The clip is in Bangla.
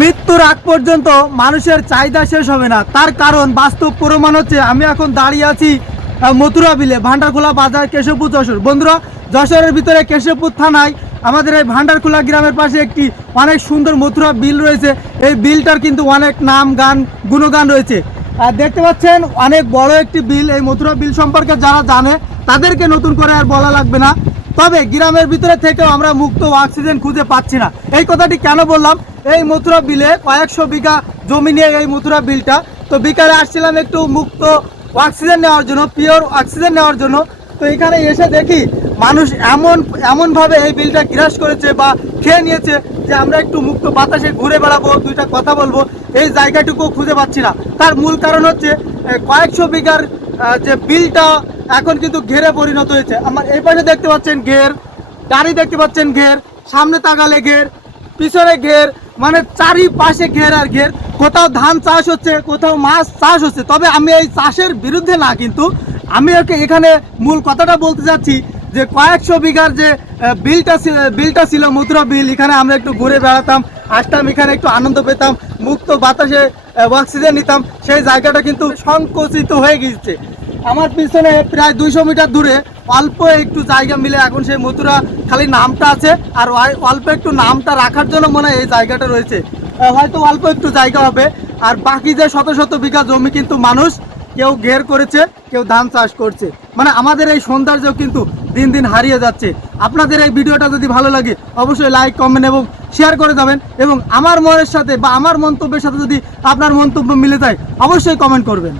মৃত্যুর আগ পর্যন্ত মানুষের চাহিদা শেষ হবে না। তার কারণ বাস্তব প্রমাণ হচ্ছে আমি এখন দাঁড়িয়ে আছি মথুরা বিলে, ভান্ডারখোলা বাজার, কেশবপুর, যশোর। বন্ধুরা, যশোরের ভিতরে কেশবপুর থানায় আমাদের এই ভান্ডারখোলা গ্রামের পাশে একটি অনেক সুন্দর মথুরা বিল রয়েছে। এই বিলটার কিন্তু অনেক নাম গান গুণগান রয়েছে। আর দেখতে পাচ্ছেন অনেক বড় একটি বিল। এই মথুরা বিল সম্পর্কে যারা জানে তাদেরকে নতুন করে আর বলা লাগবে না। তবে গ্রামের ভিতরে থেকেও আমরা মুক্ত অক্সিজেন খুঁজে পাচ্ছি না। এই কথাটি কেন বললাম? এই মথুরা বিলে কয়েকশো বিঘা জমি নিয়ে এই মথুরা বিলটা। তো বিকালে আসছিলাম একটু মুক্ত অক্সিজেন নেওয়ার জন্য, পিওর অক্সিজেন নেওয়ার জন্য। তো এখানে এসে দেখি মানুষ এমনভাবে এই বিলটা গ্রাস করেছে বা খেয়ে নিয়েছে যে আমরা একটু মুক্ত বাতাসে ঘুরে বেড়াবো, দুইটা কথা বলবো, এই জায়গাটুকু খুঁজে পাচ্ছি না। তার মূল কারণ হচ্ছে কয়েকশো বিঘার যে বিলটা এখন কিন্তু ঘেরে পরিণত হয়েছে। আমার এই পাশে দেখতে পাচ্ছেন ঘের, গাড়ি দেখতে পাচ্ছেন ঘের, সামনে তাকালে ঘের, পিছনে ঘের, মানে চারিপাশে ঘের আর ঘের। কোথাও ধান চাষ হচ্ছে, কোথাও মাছ চাষ হচ্ছে। তবে আমি এই চাষের বিরুদ্ধে না, কিন্তু আমি এখানে মূল কথাটা বলতে চাচ্ছি যে কয়েকশো বিঘার যে বিলটা ছিল মথুরা বিল, এখানে আমরা একটু ঘুরে বেড়াতাম, আসতাম, এখানে একটু আনন্দ পেতাম, মুক্ত বাতাসে অক্সিজেন নিতাম। সেই জায়গাটা কিন্তু সংকুচিত হয়ে গিয়েছে। আমার পিছনে প্রায় 200 মিটার দূরে অল্প একটু জায়গা মিলে এখন সেই মথুরা খালি নামটা আছে। আর অল্প একটু নামটা রাখার জন্য মনে হয় এই জায়গাটা রয়েছে। হয়তো অল্প একটু জায়গা হবে। আর বাকি যে শত শত বিঘা জমি কিন্তু মানুষ কেউ ঘের করেছে, কেউ ধান চাষ করছে। মানে আমাদের এই সৌন্দর্য কিন্তু দিন দিন হারিয়ে যাচ্ছে। আপনাদের এই ভিডিওটা যদি ভালো লাগে অবশ্যই লাইক, কমেন্ট এবং শেয়ার করে যাবেন। এবং আমার মনের সাথে বা আমার মন্তব্যের সাথে যদি আপনার মন্তব্য মিলে যায় অবশ্যই কমেন্ট করবেন।